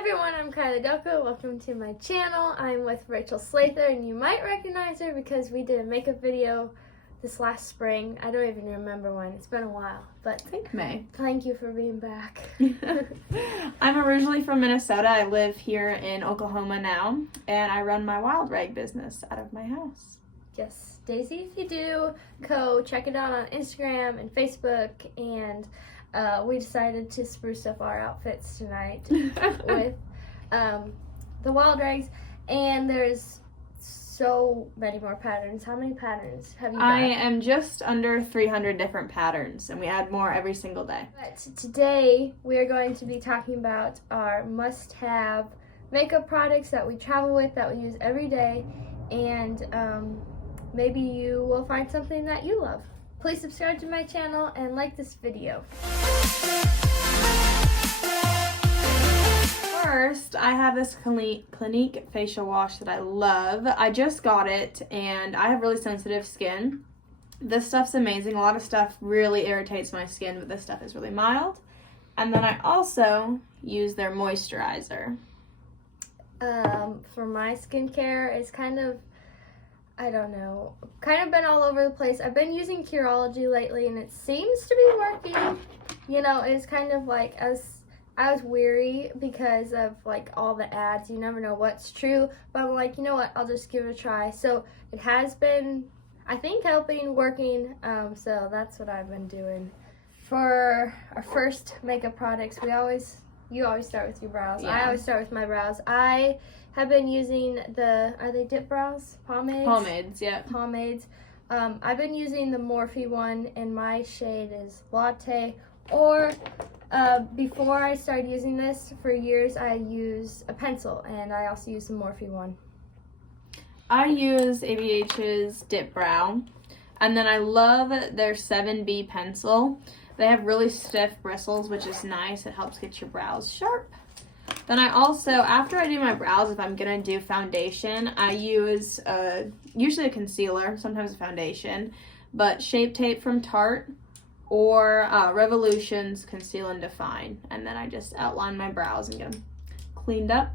everyone, I'm Kylie Dalchow. Welcome to my channel. I'm with Rachel Slather, and you might recognize her because we did a makeup video this last spring. I don't even remember when. It's been a while, but I think May. Thank you for being back. I'm originally from Minnesota. I live here in Oklahoma now, and I run my wild rag business out of my house. Yes, Daisy, if you do, go check it out on Instagram and Facebook, and we decided to spruce up our outfits tonight with the wild rags, and there's so many more patterns. How many patterns have you got? I am just under 300 different patterns, and we add more every single day. But today we are going to be talking about our must-have makeup products that we travel with, that we use every day, and maybe you will find something that you love. Please subscribe to my channel and like this video. First, I have this Clinique facial wash that I love. I just got it, and I have really sensitive skin. This stuff's amazing. A lot of stuff really irritates my skin, but this stuff is really mild. And then I also use their moisturizer. For my skincare, it's kind of, I don't know, kind of been all over the place. I've been using Curology lately, and it seems to be working. You know, it's kind of like, I was weary because of like all the ads. You never know what's true, but I'm like, you know what, I'll just give it a try. So it has been, I think, working, so that's what I've been doing. For our first makeup products, you always start with your brows. Yeah. I always start with my brows. I have been using are they dip brows? Pomades? Pomades, yeah. Pomades. I've been using the Morphe one, and my shade is Latte. Or before I started using this, for years I used a pencil, and I also use the Morphe one. I use ABH's Dip Brow, and then I love their 7B pencil. They have really stiff bristles, which is nice. It helps get your brows sharp. Then I also, after I do my brows, if I'm going to do foundation, I use usually a concealer, sometimes a foundation, but Shape Tape from Tarte or Revolution's Conceal and Define. And then I just outline my brows and get them cleaned up.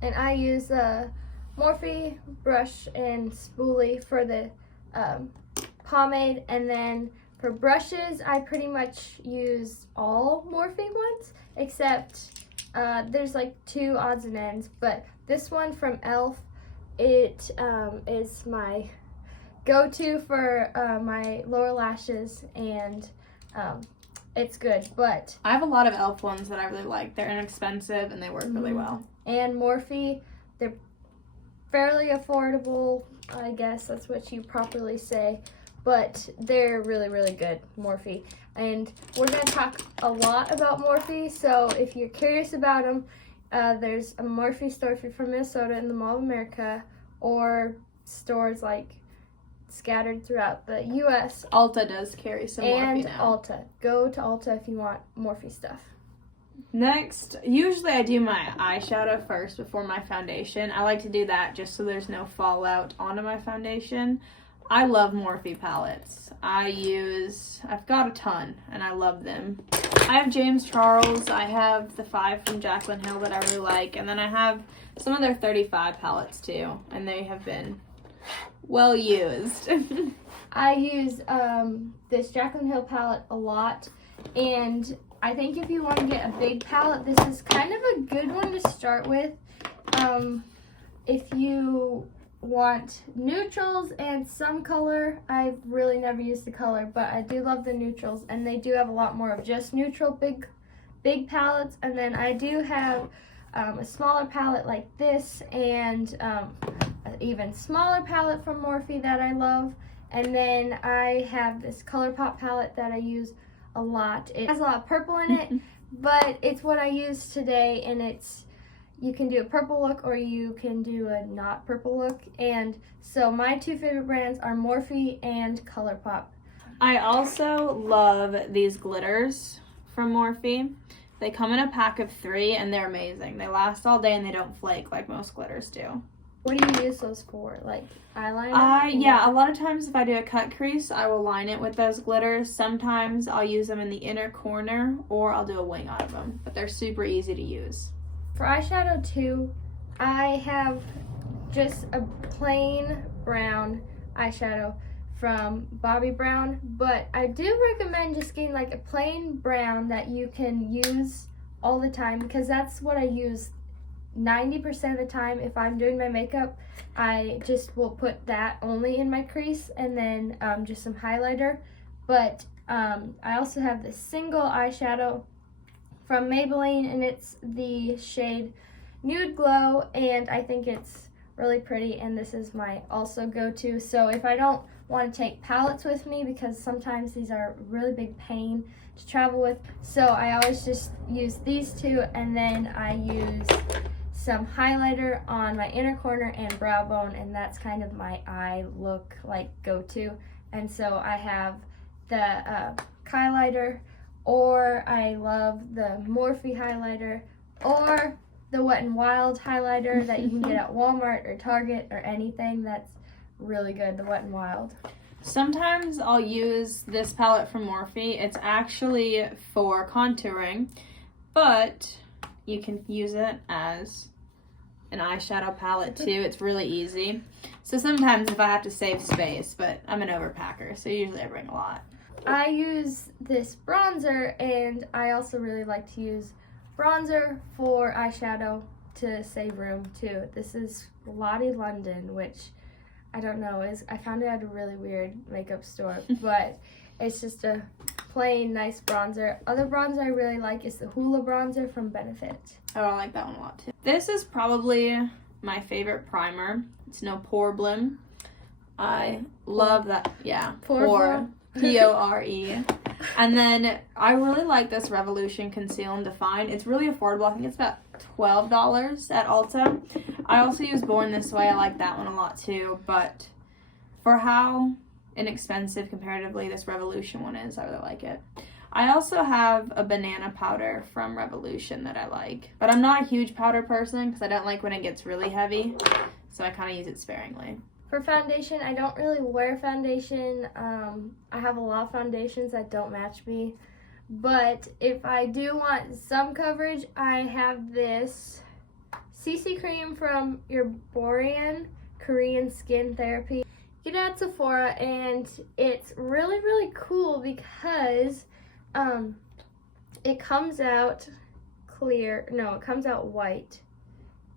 And I use a Morphe brush and spoolie for the pomade, and then for brushes, I pretty much use all Morphe ones, except there's like 2 odds and ends, but this one from e.l.f., it is my go-to for my lower lashes, and it's good. But I have a lot of e.l.f. ones that I really like. They're inexpensive and they work really well. And Morphe, they're fairly affordable, I guess that's what you properly say, but they're really, really good, Morphe. And we're going to talk a lot about Morphe, so if you're curious about them, there's a Morphe store if you're from Minnesota in the Mall of America, or stores like scattered throughout the U.S. Ulta does carry some Morphe and now. Ulta. Go to Ulta if you want Morphe stuff. Next, usually I do my eyeshadow first before my foundation. I like to do that just so there's no fallout onto my foundation. I love Morphe palettes. I've got a ton, and I love them. I have James Charles. I have the 5 from Jaclyn Hill that I really like, and then I have some of their 35 palettes too, and they have been well used. I use this Jaclyn Hill palette a lot, and I think if you want to get a big palette, this is kind of a good one to start with. If you want neutrals and some color, I've really never used the color, but I do love the neutrals, and they do have a lot more of just neutral big palettes. And then I do have a smaller palette like this, and an even smaller palette from Morphe that I love. And then I have this ColourPop palette that I use a lot. It has a lot of purple in it, but it's what I use today, and you can do a purple look or you can do a not purple look. And so my 2 favorite brands are Morphe and ColourPop. I also love these glitters from Morphe. They come in a pack of 3, and they're amazing. They last all day and they don't flake like most glitters do. What do you use those for? Like eyeliner? Yeah, a lot of times if I do a cut crease, I will line it with those glitters. Sometimes I'll use them in the inner corner, or I'll do a wing out of them. But they're super easy to use. For eyeshadow too, I have just a plain brown eyeshadow from Bobbi Brown, but I do recommend just getting like a plain brown that you can use all the time, because that's what I use 90% of the time. If I'm doing my makeup, I just will put that only in my crease, and then just some highlighter. But I also have this single eyeshadow from Maybelline, and it's the shade Nude Glow, and I think it's really pretty, and this is my also go-to. So if I don't want to take palettes with me, because sometimes these are really big pain to travel with, so I always just use these two, and then I use some highlighter on my inner corner and brow bone, and that's kind of my eye look like go-to. And so I have the highlighter, or I love the Morphe highlighter, or the Wet n Wild highlighter that you can get at Walmart or Target or anything. That's really good, the Wet n Wild. Sometimes I'll use this palette from Morphe. It's actually for contouring, but you can use it as an eyeshadow palette too. It's really easy. So sometimes if I have to save space, but I'm an overpacker, so usually I bring a lot. I use this bronzer, and I also really like to use bronzer for eyeshadow to save room too. This is Lottie London, which I don't know, I found it at a really weird makeup store, but it's just a plain nice bronzer. Other bronzer I really like is the Hoola bronzer from Benefit. Oh, I like that one a lot too. This is probably my favorite primer. It's No Pore Blim. I love that. Yeah, Pore. P-O-R-E. And then I really like this Revolution Conceal and Define. It's really affordable. I think it's about $12 at Ulta. I also use Born This Way. I like that one a lot too. But for how inexpensive comparatively this Revolution one is, I really like it. I also have a banana powder from Revolution that I like. But I'm not a huge powder person because I don't like when it gets really heavy. So I kind of use it sparingly. For foundation, I don't really wear foundation. I have a lot of foundations that don't match me. But if I do want some coverage, I have this CC cream from your Borean Korean Skin Therapy. You get it at Sephora, and it's really, really cool because it comes out clear. No, it comes out white.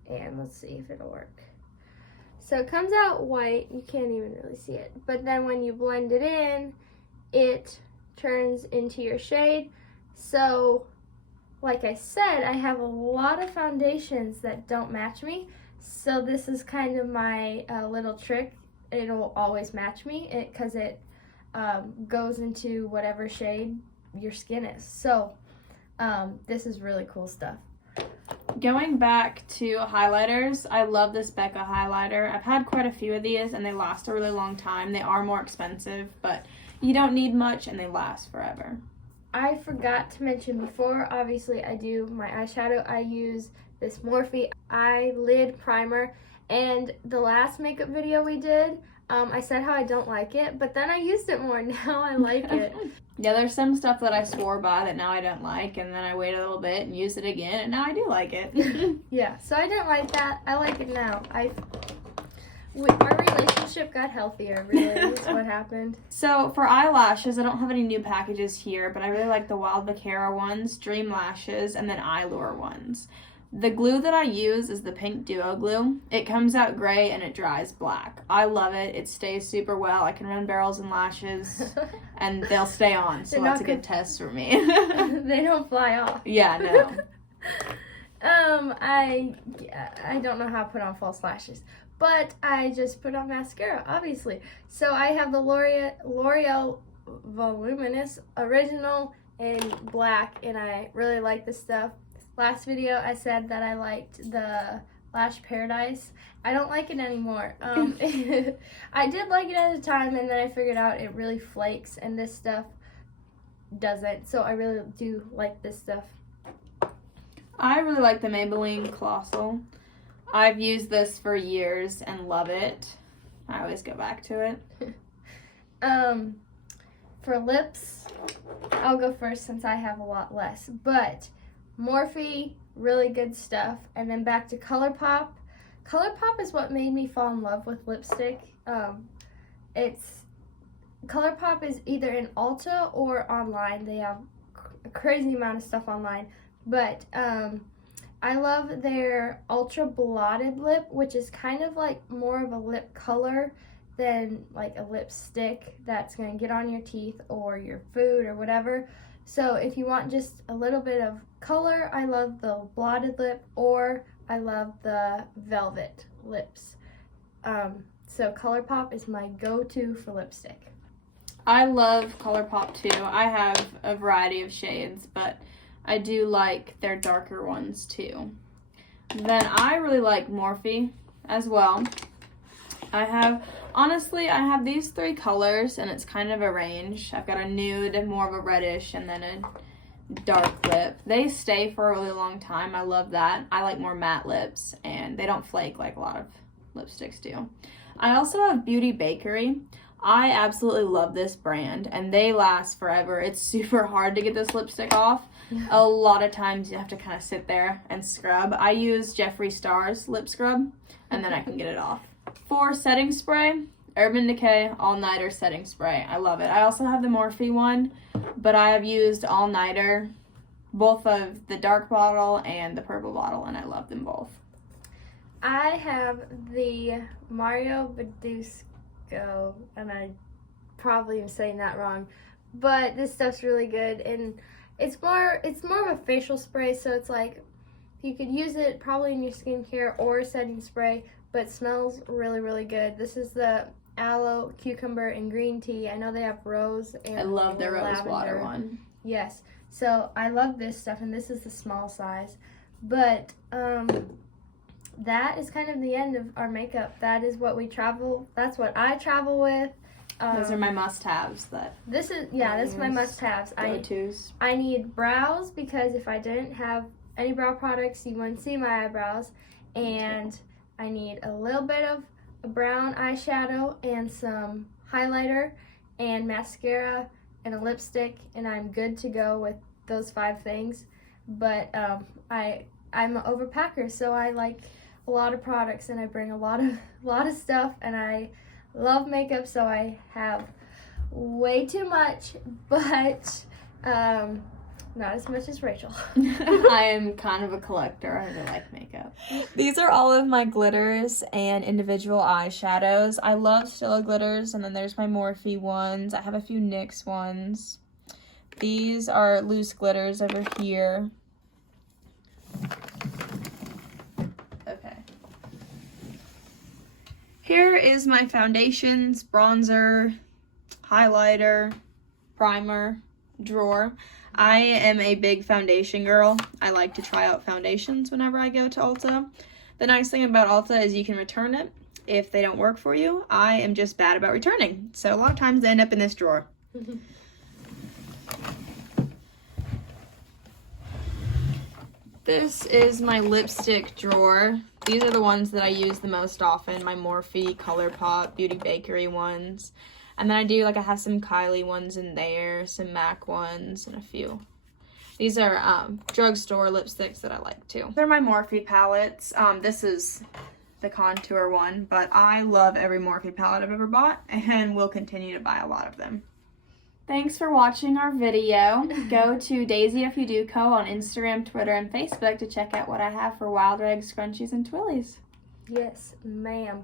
And let's see if it'll work. So it comes out white, you can't even really see it, but then when you blend it in, it turns into your shade. So, like I said, I have a lot of foundations that don't match me, so this is kind of my little trick. It'll always match me, because it goes into whatever shade your skin is. So, this is really cool stuff. Going back to highlighters, I love this Becca highlighter. I've had quite a few of these, and they last a really long time. They are more expensive, but you don't need much, and they last forever. I forgot to mention before, obviously I do my eyeshadow. I use this Morphe Eyelid Primer, and the last makeup video we did, I said how I don't like it, but then I used it more. Now I like it. Yeah, there's some stuff that I swore by that now I don't like, and then I wait a little bit and use it again, and now I do like it. Yeah, so I didn't like that. I like it now. Our relationship got healthier, really, is what happened. So for eyelashes, I don't have any new packages here, but I really like the Wild Vaquera ones, Dream Lashes, and then Eyelure ones. The glue that I use is the Pink Duo Glue. It comes out gray and it dries black. I love it. It stays super well. I can run barrels and lashes and they'll stay on. So that's a good test for me. They don't fly off. Yeah, no. I don't know how to put on false lashes, but I just put on mascara, obviously. So I have the L'Oreal Voluminous Original in black, and I really like this stuff. Last video I said that I liked the Lash Paradise. I don't like it anymore. I did like it at the time, and then I figured out it really flakes, and this stuff doesn't. So I really do like this stuff. I really like the Maybelline Colossal. I've used this for years and love it. I always go back to it. For lips, I'll go first since I have a lot less. But Morphe really good stuff. And then back to ColourPop. ColourPop is what made me fall in love with lipstick. ColourPop is either in Ulta or online. They have a crazy amount of stuff online. But I love their Ultra Blotted Lip, which is kind of like more of a lip color than like a lipstick that's going to get on your teeth or your food or whatever. So if you want just a little bit of color, I love the Blotted Lip, or I love the Velvet Lips. So ColourPop is my go-to for lipstick. I love ColourPop too. I have a variety of shades, but I do like their darker ones too. Then I really like Morphe as well. I have these 3 colors, and it's kind of a range. I've got a nude, more of a reddish, and then a dark lip. They stay for a really long time. I love that. I like more matte lips, and they don't flake like a lot of lipsticks do. I also have Beauty Bakery. I absolutely love this brand, and they last forever. It's super hard to get this lipstick off. A lot of times you have to kind of sit there and scrub. I use Jeffree Star's lip scrub, and then I can get it off. For setting spray, Urban Decay All Nighter Setting Spray. I love it. I also have the Morphe one, but I have used All Nighter, both of the dark bottle and the purple bottle, and I love them both. I have the Mario Badescu, and I probably am saying that wrong, but this stuff's really good, and it's more of a facial spray, so it's like you could use it probably in your skincare or a setting spray, but it smells really, really good. This is the aloe, cucumber, and green tea. I know they have rose and I love their rose lavender. water one. Yes, so I love this stuff, and this is the small size, but that is kind of the end of our makeup. That is what that's what I travel with. Those are my must-haves. This is my must-haves. Go-tos. I need brows, because if I didn't have any brow products, you wouldn't see my eyebrows. And I need a little bit of a brown eyeshadow and some highlighter and mascara and a lipstick, and I'm good to go with those 5 things. But I'm an overpacker, so I like a lot of products, and I bring a lot of stuff, and I love makeup, so I have way too much, but not as much as Rachel. I am kind of a collector. I really like makeup. These are all of my glitters and individual eyeshadows. I love Stila glitters, and then there's my Morphe ones. I have a few NYX ones. These are loose glitters over here. Okay. Here is my foundations, bronzer, highlighter, primer drawer. I am a big foundation girl. I like to try out foundations whenever I go to Ulta. The nice thing about Ulta is you can return it if they don't work for you. I am just bad about returning, so a lot of times they end up in this drawer. This is my lipstick drawer. These are the ones that I use the most often, my Morphe, ColourPop, Beauty Bakery ones. And then I have some Kiley ones in there, some MAC ones, and a few. These are drugstore lipsticks that I like too. They're my Morphe palettes. This is the contour one, but I love every Morphe palette I've ever bought, and will continue to buy a lot of them. Thanks for watching our video. Go to Daisy If You Do Co. on Instagram, Twitter, and Facebook to check out what I have for wild eggs, scrunchies, and twillies. Yes, ma'am.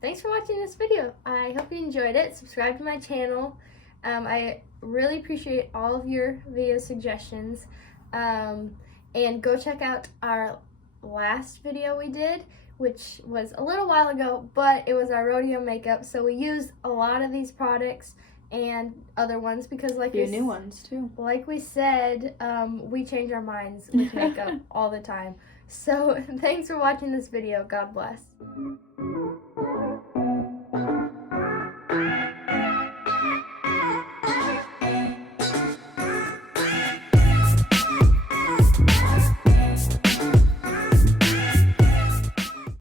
Thanks for watching this video. I hope you enjoyed it. Subscribe to my channel. I really appreciate all of your video suggestions. And go check out our last video we did, which was a little while ago, but it was our rodeo makeup. So we used a lot of these products and other ones because new ones too. Like we said, we change our minds with makeup all the time. So thanks for watching this video. God bless.